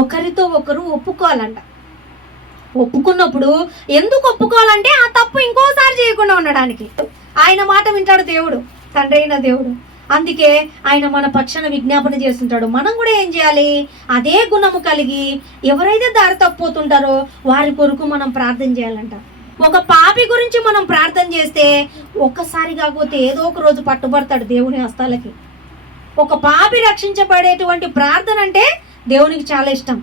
ఒకరితో ఒకరు ఒప్పుకోవాలంట. ఒప్పుకున్నప్పుడు ఎందుకు ఒప్పుకోవాలంటే ఆ తప్పు ఇంకోసారి చేయకుండా ఉండడానికి. ఆయన మాట వింటాడు దేవుడు, తండ్రి అయిన దేవుడు. అందుకే ఆయన మన పక్షాన విజ్ఞాపన చేస్తుంటాడు. మనం కూడా ఏం చేయాలి? అదే గుణము కలిగి ఎవరైతే దారి తప్పిపోతుంటారో వారి కొరకు మనం ప్రార్థన చేయాలంట. ఒక పాపి గురించి మనం ప్రార్థన చేస్తే ఒక్కసారి కాకపోతే ఏదో ఒక రోజు పట్టుబడతాడు దేవుని హస్తాలకి. ఒక పాపి రక్షించబడేటువంటి ప్రార్థన అంటే దేవునికి చాలా ఇష్టం.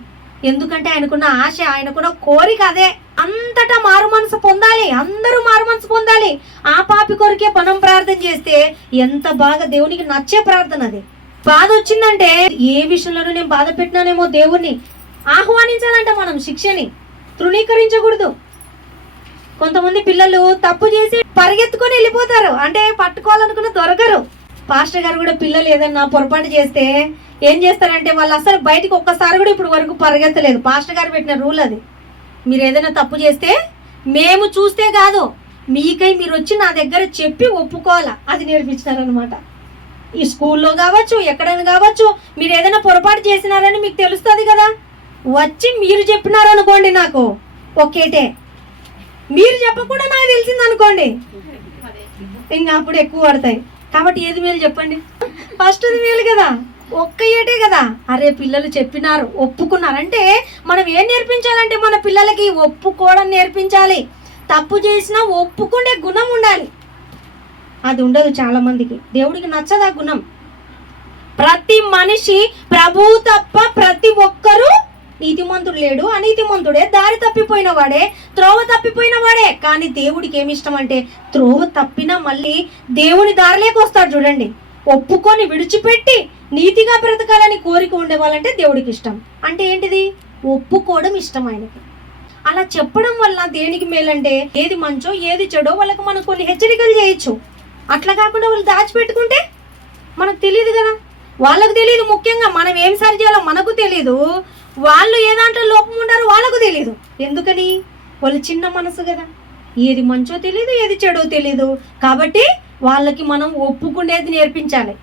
ఎందుకంటే ఆయనకున్న ఆశ, ఆయనకున్న కోరిక అదే. అంతటా మారు మనసు పొందాలి, అందరూ మారు మనసు పొందాలి. ఆ పాపి కొరికే మనం ప్రార్థన చేస్తే ఎంత బాగా దేవునికి నచ్చే ప్రార్థన అది. బాధ వచ్చిందంటే ఏ విషయంలోనూ నేను బాధ పెట్టినానేమో దేవుణ్ణి ఆహ్వానించాలంట. మనం శిక్షని తృణీకరించకూడదు. కొంతమంది పిల్లలు తప్పు చేసి పరిగెత్తుకొని వెళ్ళిపోతారు, అంటే పట్టుకోవాలనుకున్న దొరకరు. పాస్టర్ గారు కూడా పిల్లలు ఏదన్నా పొరపాటు చేస్తే ఏం చేస్తారంటే వాళ్ళు అసలు బయటికి ఒక్కసారి కూడా ఇప్పుడు వరకు పరిగెత్తలేదు. పాస్టర్ గారు పెట్టిన రూల్ అది. మీరు ఏదైనా తప్పు చేస్తే మేము చూస్తే కాదు, మీకై మీరు వచ్చి నా దగ్గర చెప్పి ఒప్పుకోవాలా, అది నేర్పించినారనమాట. ఈ స్కూల్లో కావచ్చు, ఎక్కడైనా కావచ్చు, మీరు ఏదైనా పొరపాటు చేసినారని మీకు తెలుస్తుంది కదా, వచ్చి మీరు చెప్పినారనుకోండి నాకు ఒకేటే. మీరు చెప్పకుండా నాకు తెలిసింది అనుకోండి, ఇంకా అప్పుడు ఎక్కువ పడతాయి. కాబట్టి ఏది మేలు చెప్పండి? ఫస్ట్ అది మేలు కదా, ఒక్క ఏటే కదా. అరే పిల్లలు చెప్పినారు, ఒప్పుకున్నారంటే మనం ఏం నేర్పించాలంటే మన పిల్లలకి ఒప్పుకోవడం నేర్పించాలి. తప్పు చేసినా ఒప్పుకునే గుణం ఉండాలి. అది ఉండదు చాలా మందికి, దేవుడికి నచ్చదు ఆ గుణం. ప్రతి మనిషి ప్రభువు తప్ప ప్రతి ఒక్కరూ నీతిమంతుడు లేడు, అనీతిమంతుడే, దారి తప్పిపోయిన వాడే, త్రోవ తప్పిపోయిన వాడే. కానీ దేవుడికి ఏమి ఇష్టం అంటే త్రోవ తప్పినా మళ్ళీ దేవుని దారిలోకి వస్తాడు చూడండి. ఒప్పుకొని విడిచిపెట్టి నీతిగా బ్రతకాలని కోరిక ఉండేవాళ్ళంటే దేవుడికి ఇష్టం. అంటే ఏంటిది? ఒప్పుకోవడం ఇష్టం ఆయనకి. అలా చెప్పడం వల్ల దేనికి మేలంటే ఏది మంచో ఏది చెడో వాళ్ళకి మనం కొన్ని హెచ్చరికలు చేయొచ్చు. అట్లా కాకుండా వాళ్ళు దాచిపెట్టుకుంటే మనకు తెలియదు కదా, వాళ్ళకు తెలియదు. ముఖ్యంగా మనం ఏం సరి చేయాలో మనకు తెలియదు, వాళ్ళు ఏ దాంట్లో లోపం ఉన్నారో వాళ్ళకు తెలియదు. ఎందుకని? వాళ్ళు చిన్న మనసు కదా, ఏది మంచో తెలియదు, ఏది చెడో తెలియదు. కాబట్టి వాళ్ళకి మనం ఒప్పుకునేది నేర్పించాలి.